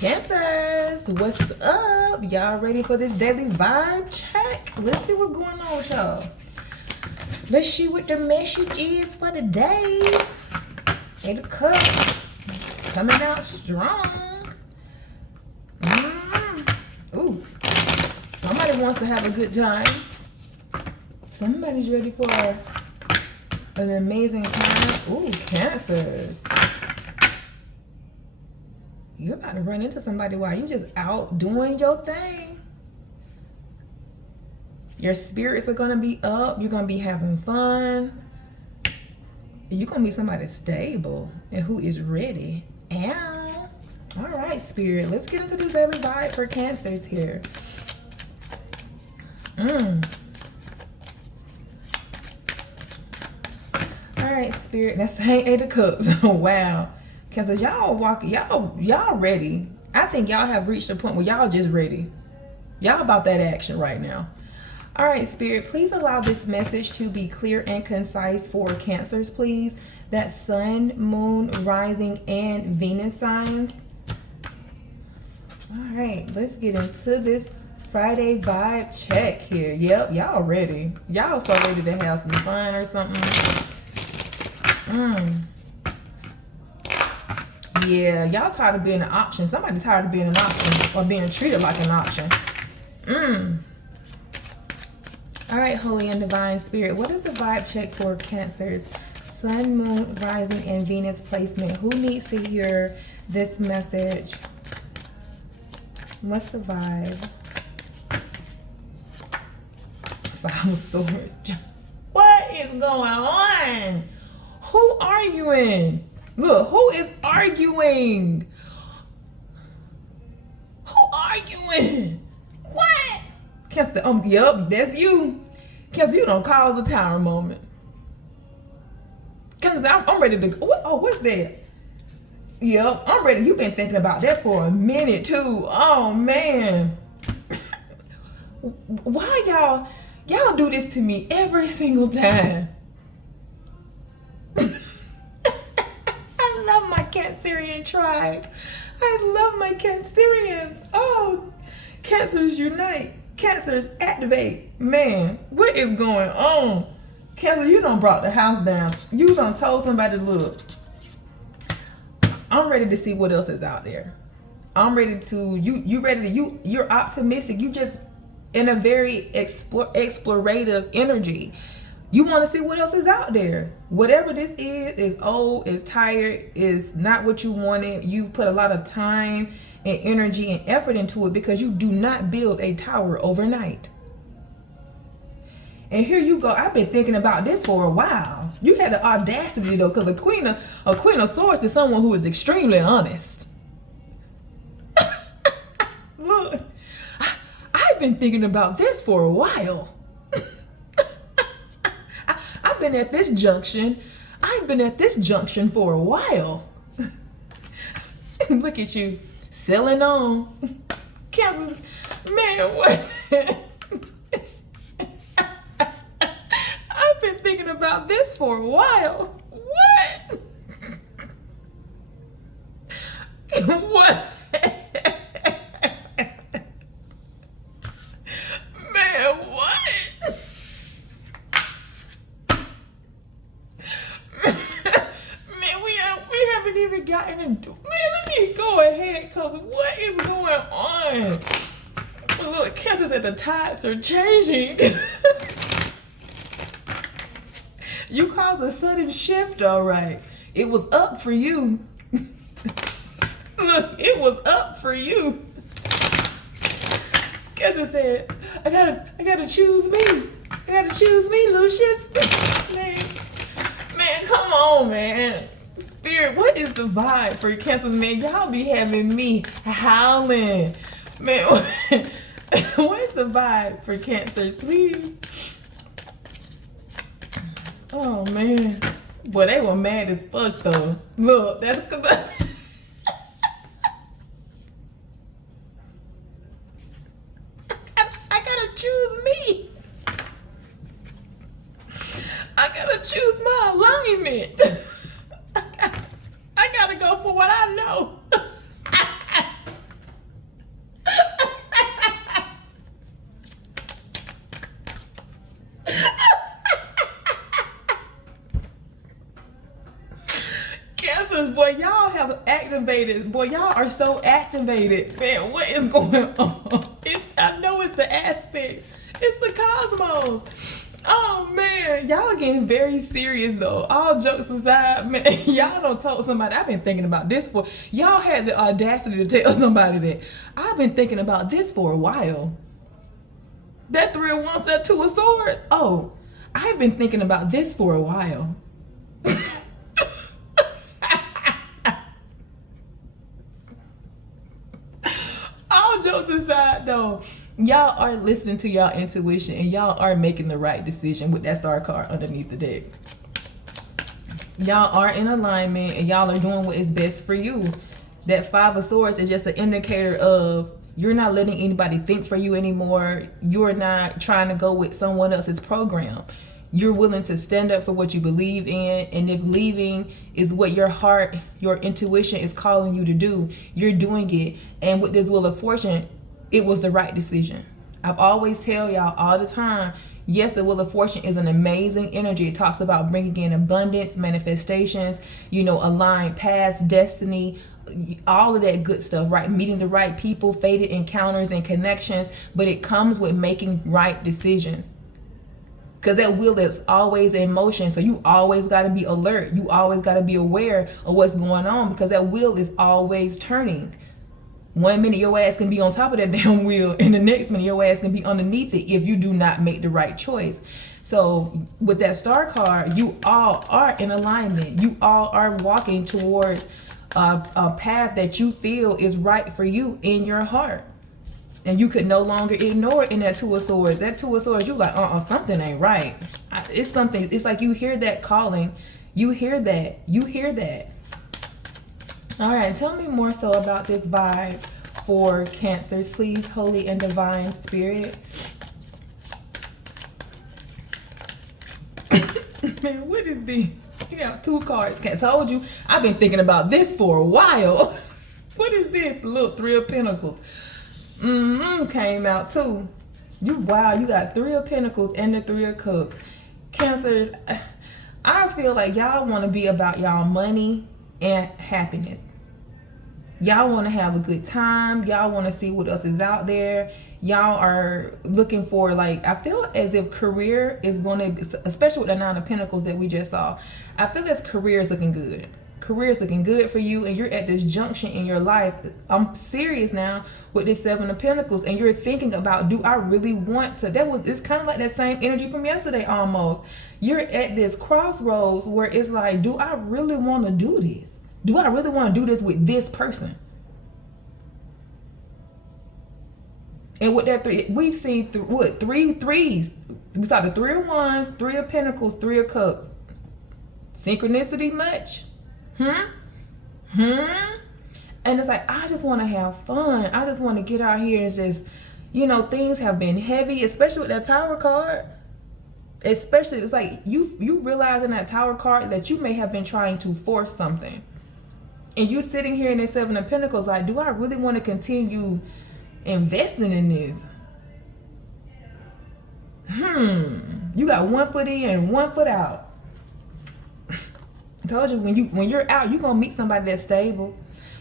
Cancers, what's up? Y'all ready for this daily vibe check? Let's see what's going on with y'all. Let's see what the message is for the day. Eight of Cups, coming out strong. Ooh, somebody wants to have a good time. Somebody's ready for an amazing time. Ooh, Cancers. You're about to run into somebody while you just out doing your thing. Your spirits are going to be up. You're going to be having fun. You're going to be somebody stable and who is ready. Ow. All right, Spirit. Let's get into this daily vibe for Cancers here. All right, Spirit. That's Saint Eight of Cups. Wow. Because y'all ready. I think y'all have reached a point where y'all just ready. Y'all about that action right now. All right, Spirit, please allow this message to be clear and concise for Cancers, please. That's Sun, Moon, Rising, and Venus signs. All right, let's get into this Friday vibe check here. Yep, y'all ready. Y'all so ready to have some fun or something. Yeah, y'all tired of being an option. Somebody tired of being an option or being treated like an option. All right, Holy and Divine Spirit, what is the vibe check for Cancers? Sun, Moon, Rising, and Venus placement. Who needs to hear this message? What's the vibe? Five of Swords. What is going on? Who arguing? Look, who is arguing? Who arguing? What? Cancer, yep, that's you. Cancer, you don't cause a tower moment. Cancer, I'm ready to go. Oh, what's that? Yep, I'm ready. You've been thinking about that for a minute too. Oh man. Why y'all do this to me every single time? I love my Cancerian tribe. I love my Cancerians. Oh, Cancers unite. Cancers activate. Man, what is going on? Cancer, you done brought the house down. You done told somebody, look, I'm ready to see what else is out there. I'm ready to, you're optimistic. You just in a very explorative energy. You want to see what else is out there. Whatever this is old, is tired, is not what you wanted. You put a lot of time and energy and effort into it because you do not build a tower overnight. And here you go. I've been thinking about this for a while. You had the audacity though, because a queen of swords is someone who is extremely honest. Look, I've been thinking about this for a while. I've been at this junction for a while. Look at you, selling on. Cancer, man, what? I've been thinking about this for a while. What? What? Man, what? Man, we haven't even gotten into. Man, let me go ahead, cause what is going on? Look, Cancer said the tides are changing. You caused a sudden shift, all right. It was up for you. Look, it was up for you. Cancer said, I gotta choose me. I gotta choose me, Lucius. Man, come on, man. Spirit, what is the vibe for Cancer, man? Y'all be having me howling. Man, what's the vibe for Cancers, please? Oh, man. Boy, they were mad as fuck, though. Look, that's because I gotta choose me. I gotta choose my alignment. I gotta go for what I know. activated. Boy, y'all are so activated. Man, what is going on? I know it's the aspects. It's the cosmos. Oh, man. Y'all are getting very serious, though. All jokes aside, man, y'all done told somebody. I've been thinking about this for... Y'all had the audacity to tell somebody that. I've been thinking about this for a while. That 3 of Wands, that 2 of Swords. Oh, I've been thinking about this for a while. All jokes aside, though, y'all are listening to y'all intuition and y'all are making the right decision with that star card underneath the deck. Y'all are in alignment and y'all are doing what is best for you. That 5 of Swords is just an indicator of you're not letting anybody think for you anymore. You're not trying to go with someone else's program. You're willing to stand up for what you believe in. And if leaving is what your heart, your intuition is calling you to do, you're doing it. And with this Wheel of Fortune, it was the right decision. I've always tell y'all all the time, yes, the Wheel of Fortune is an amazing energy. It talks about bringing in abundance, manifestations, aligned paths, destiny, all of that good stuff, right? Meeting the right people, fated encounters and connections. But it comes with making right decisions. Because that wheel is always in motion. So you always got to be alert. You always got to be aware of what's going on because that wheel is always turning. 1 minute your ass can be on top of that damn wheel and the next minute your ass can be underneath it if you do not make the right choice. So with that star card, you all are in alignment. You all are walking towards a path that you feel is right for you in your heart. And you could no longer ignore it in that 2 of Swords. That 2 of Swords, you like, something ain't right. It's something, it's like you hear that calling. You hear that. You hear that. All right, tell me more so about this vibe for Cancers, please, Holy and Divine Spirit. Man, what is this? You got 2 cards. I told you, I've been thinking about this for a while. What is this? Look, 3 of Pentacles. Came out too. You got 3 of Pentacles and the 3 of Cups. Cancers, I feel like y'all want to be about y'all money and happiness. Y'all want to have a good time. Y'all want to see what else is out there. Y'all are looking for, like, I feel as if career is going to, especially with the 9 of Pentacles that we just saw, I feel as career is looking good. Career is looking good for you and you're at this junction in your life. I'm serious now with this 7 of Pentacles and you're thinking about, do I really want to? It's kind of like that same energy from yesterday almost. You're at this crossroads where it's like, do I really want to do this? Do I really want to do this with this person? And with that 3, we've seen 3 threes. We saw the 3 of Wands, 3 of Pentacles, 3 of Cups. Synchronicity much? And it's like, I just want to have fun. I just want to get out here and just, things have been heavy, especially with that Tower card. Especially, it's like you realize in that Tower card that you may have been trying to force something. And you're sitting here in that 7 of Pentacles like, do I really want to continue investing in this? You got 1 foot in and 1 foot out. I told you, when you're out, you're gonna meet somebody that's stable.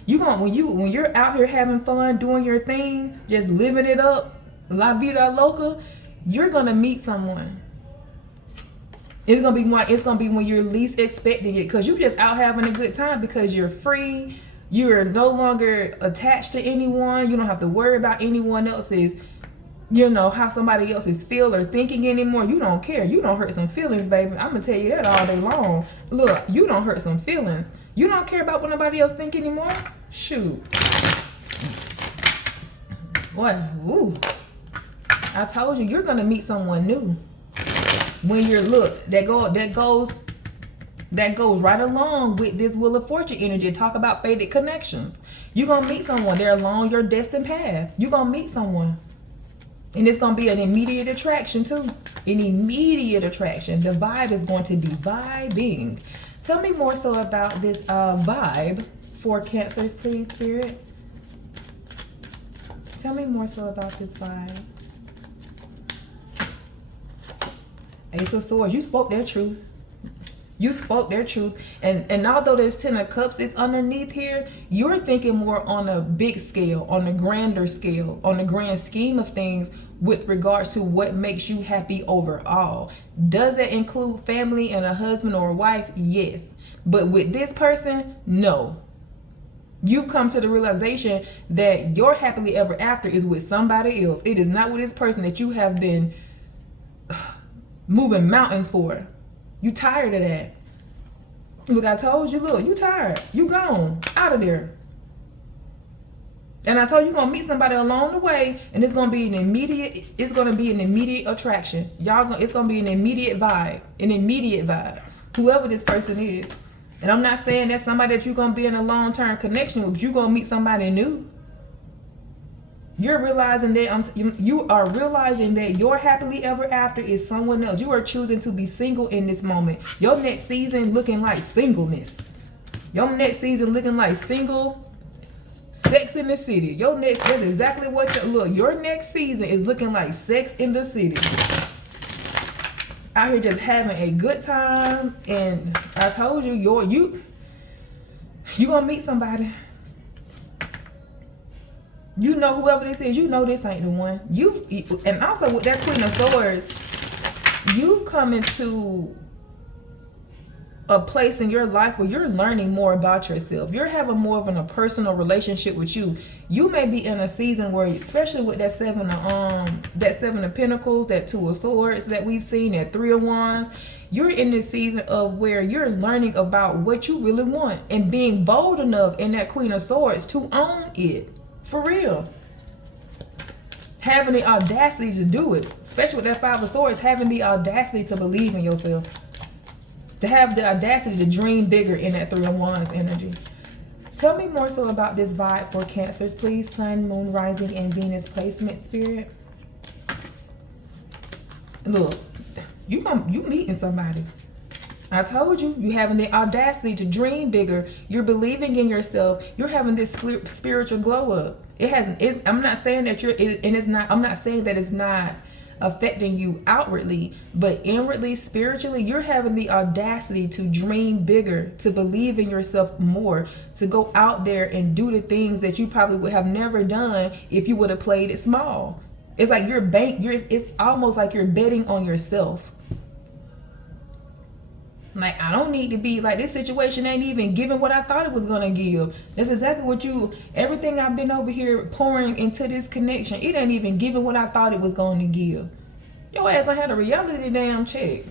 When you're out here having fun, doing your thing, just living it up, la vida loca, you're gonna meet someone. It's gonna be when you're least expecting it, because you're just out having a good time because you're free. You're no longer attached to anyone. You don't have to worry about anyone else's, how somebody else is feel or thinking anymore. You don't care. You don't hurt some feelings, baby. I'm gonna tell you that all day long. Look, you don't hurt some feelings. You don't care about what nobody else think anymore. Shoot. Boy, ooh. I told you, you're gonna meet someone new. When you're, look, that goes right along with this Wheel of Fortune energy. Talk about fated connections. You're gonna meet someone. They're along your destined path. You're gonna meet someone. And it's going to be an immediate attraction too. An immediate attraction. The vibe is going to be vibing. Tell me more so about this vibe for Cancers, please, Spirit. Tell me more so about this vibe. Ace of Swords. You spoke their truth. You spoke their truth, and although there's 10 of cups is underneath here, you're thinking more on a big scale, on a grander scale, on the grand scheme of things with regards to what makes you happy overall. Does it include family and a husband or a wife? Yes. But with this person, no. You've come to the realization that your happily ever after is with somebody else. It is not with this person that you have been moving mountains for. You tired of that. Look, I told you, look, you tired. You gone. Out of there. And I told you you're gonna meet somebody along the way, and it's gonna be an immediate attraction. It's gonna be an immediate vibe. Whoever this person is. And I'm not saying that's somebody that you're gonna be in a long-term connection with, but you're gonna meet somebody new. You're realizing that you are realizing that your happily ever after is someone else. You are choosing to be single in this moment. Your next season looking like singleness. Your next season looking like single, Sex in the City. That's exactly what your next season is looking like, Sex in the City. Out here just having a good time, and I told you, you gonna meet somebody. You know, whoever this is, you know this ain't the one. And also with that Queen of Swords, you've come into a place in your life where you're learning more about yourself. You're having more of a personal relationship with you. You may be in a season where, especially with that seven of Pentacles, that Two of Swords that we've seen, that Three of Wands, you're in this season of where you're learning about what you really want and being bold enough in that Queen of Swords to own it. For real. Having the audacity to do it. Especially with that Five of Swords, having the audacity to believe in yourself. To have the audacity to dream bigger in that Three of Wands energy. Tell me more so about this vibe for Cancers, please. Sun, Moon, Rising, and Venus placement, Spirit. Look, you meeting somebody. I told you, you having the audacity to dream bigger. You're believing in yourself. You're having this spiritual glow up. I'm not saying that I'm not saying that it's not affecting you outwardly, but inwardly, spiritually, you're having the audacity to dream bigger, to believe in yourself more, to go out there and do the things that you probably would have never done if you would have played it small. It's like it's almost like you're betting on yourself. Like, I don't need to be like, this situation ain't even giving what I thought it was gonna give. That's exactly what everything I've been over here pouring into this connection, it ain't even giving what I thought it was going to give. Your ass I had a reality damn check.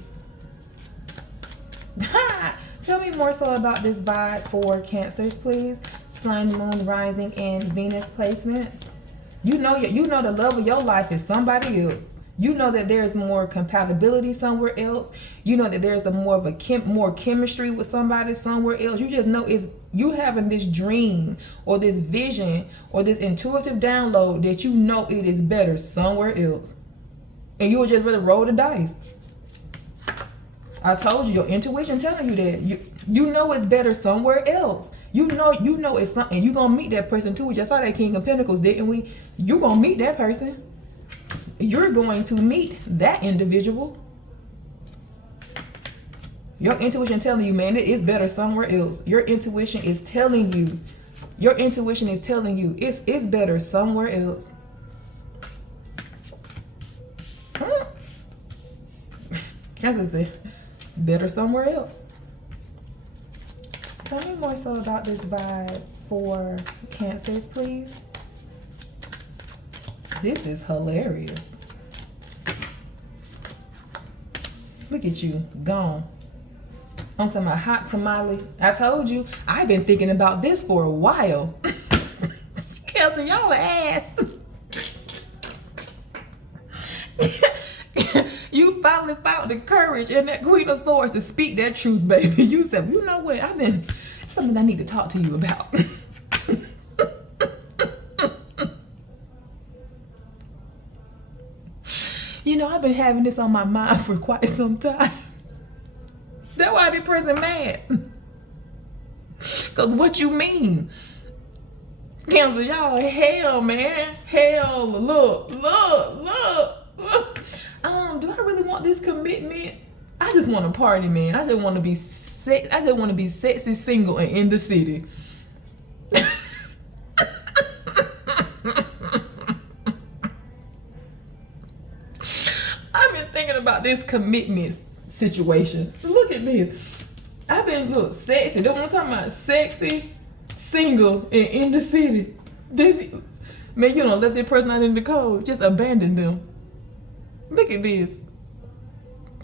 Tell me more so about this vibe for Cancers, please. Sun, Moon, Rising, and Venus placements. You know the love of your life is somebody else. You know that there's more compatibility somewhere else. You know that there's more chemistry with somebody somewhere else. You just know it's you having this dream or this vision or this intuitive download that you know it is better somewhere else. And you would just rather roll the dice. I told you, your intuition telling you that. You know it's better somewhere else. You know it's something. You're going to meet that person too. We just saw that King of Pentacles, didn't we? You're going to meet that person. You're going to meet that individual. Your intuition telling you, man, it is better somewhere else. Your intuition is telling you. It's better somewhere else. Cancer said, better somewhere else. Tell me more so about this vibe for Cancers, please. This is hilarious. Look at you, gone. I'm talking about hot tamale. I told you, I've been thinking about this for a while. Cancer, y'all ass. You finally found the courage in that Queen of Swords to speak that truth, baby. You said, you know what, it's something I need to talk to you about. You know, I've been having this on my mind for quite some time. That's why this person mad. Because what you mean? Cancer, y'all, hell, man. Hell, look. Do I really want this commitment? I just want to party, man. I just want to be sexy, single, and in the city. I've been thinking about this commitment situation. Look at this. I've been sexy. That's what I'm talking about. Sexy, single, and in the city. This man, you don't let that person out in the cold. Just abandon them. Look at this.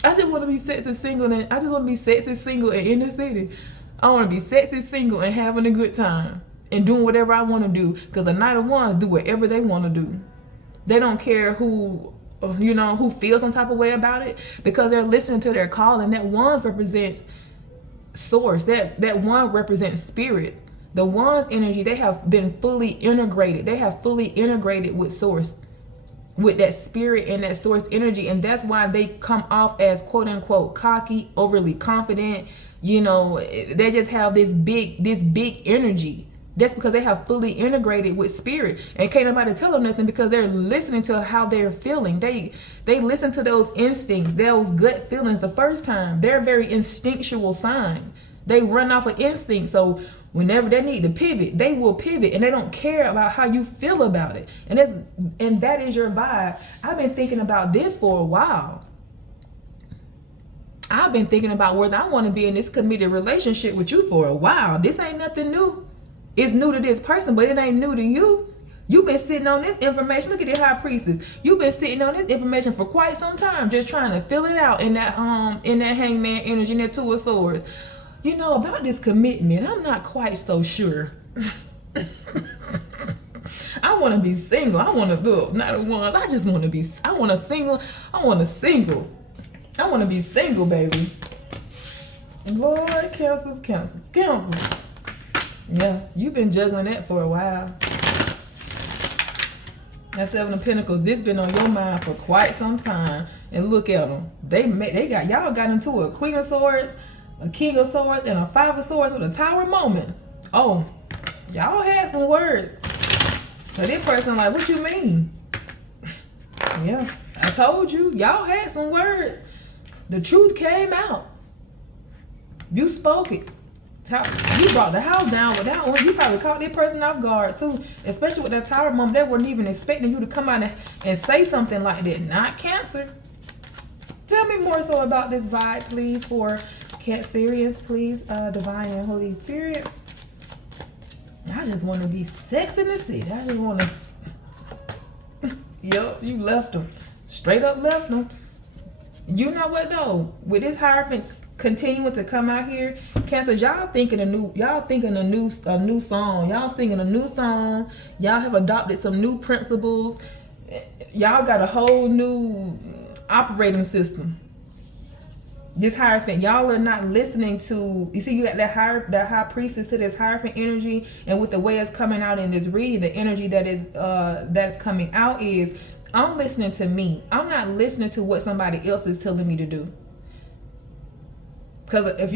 I just want to be sexy, single, and I just want to be sexy, single, and in the city. I want to be sexy, single, and having a good time and doing whatever I want to do. Because the Night of Wands do whatever they want to do. They don't care who feels some type of way about it, because they're listening to their call, and that wand represents source. That wand represents spirit. The wand's energy, they have been fully integrated. They have fully integrated with source, with that spirit and that source energy. And that's why they come off as quote unquote cocky, overly confident. They just have this big energy. That's because they have fully integrated with spirit, and can't nobody tell them nothing, because they're listening to how they're feeling. They listen to those instincts, those gut feelings the first time. They're a very instinctual sign. They run off of instinct. So whenever they need to pivot, they will pivot, and they don't care about how you feel about it. And that is your vibe. I've been thinking about this for a while. I've been thinking about whether I want to be in this committed relationship with you for a while. This ain't nothing new. It's new to this person, but it ain't new to you. You've been sitting on this information. Look at this High Priestess. You've been sitting on this information for quite some time, just trying to fill it out in that Hangman energy, in that Two of Swords. About this commitment, I'm not quite so sure. I want to be single. I want to look, not a one. I just want to be. I want to be single, baby. Lord, cancels. Yeah, you've been juggling that for a while. That Seven of Pentacles, this been on your mind for quite some time. And look at them. Y'all got into a Queen of Swords, a King of Swords, and a Five of Swords with a Tower moment. Oh, y'all had some words. So this person like, what you mean? Yeah, I told you. Y'all had some words. The truth came out. You spoke it. You brought the house down with that one. You probably caught that person off guard too, especially with that Tower moment. They weren't even expecting you to come out and say something like that. Not Cancer. Tell me more so about this vibe, please, for Cancerians, please, Divine and Holy Spirit. I just want to be Sex in the City. I just want to. Yup, you left them. Straight up left them. You know what though? With this Hierophant continuing to come out here, Cancer, y'all thinking a new song. Y'all singing a new song. Y'all have adopted some new principles. Y'all got a whole new operating system. This Hierophant, y'all are not listening to. You see, you got that High Priestess to this Hierophant energy, and with the way it's coming out in this reading, the energy that's coming out is, I'm listening to me. I'm not listening to what somebody else is telling me to do. Because if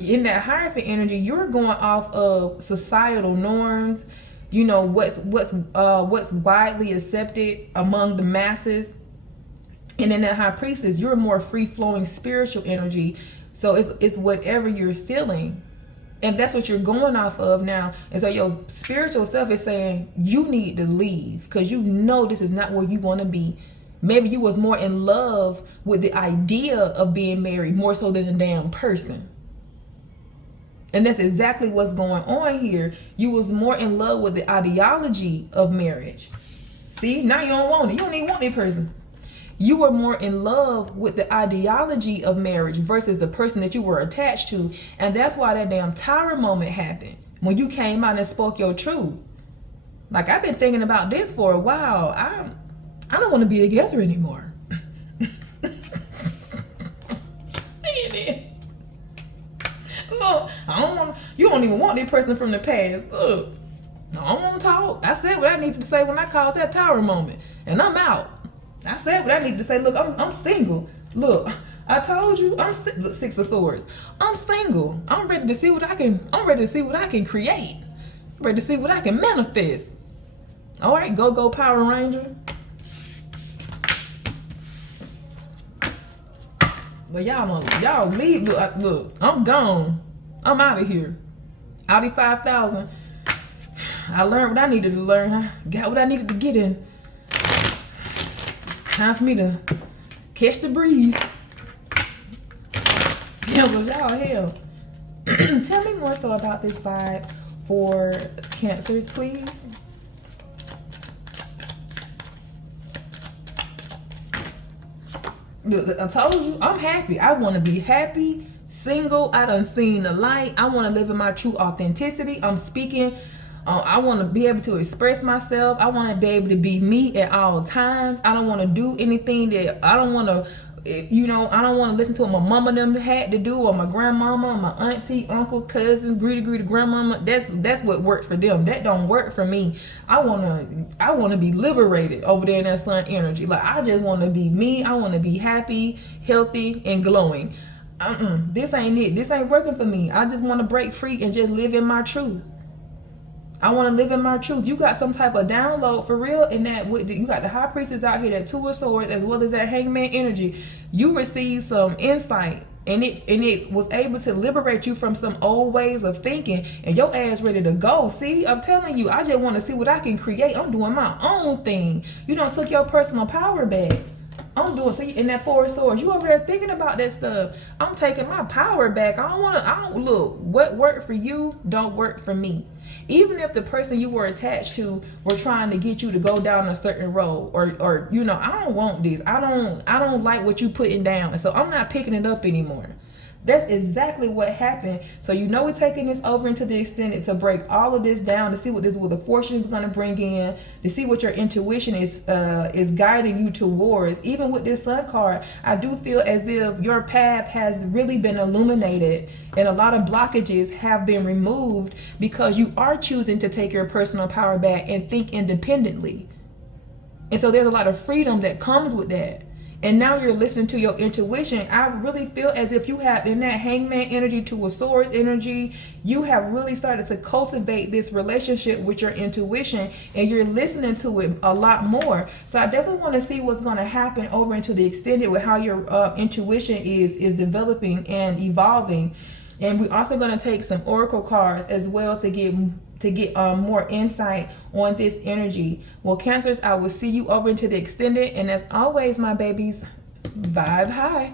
in that Hierophant energy, you're going off of societal norms, what's widely accepted among the masses. And in that High Priestess, you're more free-flowing spiritual energy. So it's whatever you're feeling. And that's what you're going off of now. And so your spiritual self is saying, you need to leave, because this is not where you want to be. Maybe you was more in love with the idea of being married more so than the damn person. And that's exactly what's going on here. You was more in love with the ideology of marriage. See, now you don't want it. You don't even want that person. You were more in love with the ideology of marriage versus the person that you were attached to. And that's why that damn Tower moment happened, when you came out and spoke your truth. Like, I've been thinking about this for a while. I don't want to be together anymore. Look, you don't even want that person from the past. Look, I don't want to talk. I said what I needed to say when I caused that Tower moment, and I'm out. I said what I needed to say. Look, I'm single. Look, I told you, look, Six of Swords. I'm single. I'm ready to see what I can create. I'm ready to see what I can manifest. All right, go Power Ranger. But y'all leave. Look, I'm gone. I'm out of here. Audi 5000. I learned what I needed to learn. I got what I needed to get in. Time for me to catch the breeze. Yeah, well, y'all, hell. Tell me more so about this vibe for Cancers, please. Look, I told you, I'm happy. I want to be happy, single. I done seen the light. I want to live in my true authenticity. I'm speaking. I want to be able to express myself. I want to be able to be me at all times. I don't want to do anything that I don't want to, you know, I don't want to listen to what my mama and them had to do, or my grandmama, or my auntie, uncle, cousins, greedy grandmama. That's what worked for them. That don't work for me. I wanna be liberated over there in that sun energy. Like, I just want to be me. I want to be happy, healthy, and glowing. This ain't it. This ain't working for me. I just want to break free and just live in my truth. I want to live in my truth. You got some type of download for real in that. You got the high priestess out here, that two of swords, as well as that hangman energy. You received some insight, and it was able to liberate you from some old ways of thinking, and your ass ready to go. See, I'm telling you, I just want to see what I can create. I'm doing my own thing. You done took your personal power back. I'm doing, see, in that four of swords, you over there thinking about that stuff. I'm taking my power back. I don't look, what worked for you don't work for me. Even if the person you were attached to were trying to get you to go down a certain road, or you know, I don't want this. I don't like what you putting down, and so I'm not picking it up anymore. That's exactly what happened. So you know, we're taking this over into the extended to break all of this down, to see what the fortune is going to bring in, to see what your intuition is guiding you towards. Even with this sun card, I do feel as if your path has really been illuminated, and a lot of blockages have been removed because you are choosing to take your personal power back and think independently. And so there's a lot of freedom that comes with that. And now you're listening to your intuition. I really feel as if you have, in that hangman energy to a swords energy, you have really started to cultivate this relationship with your intuition, and you're listening to it a lot more. So I definitely want to see what's going to happen over into the extended with how your intuition is developing and evolving. And we're also going to take some oracle cards as well to get more insight on this energy. Well, Cancers, I will see you over into the extended, and as always, my babies, vibe high.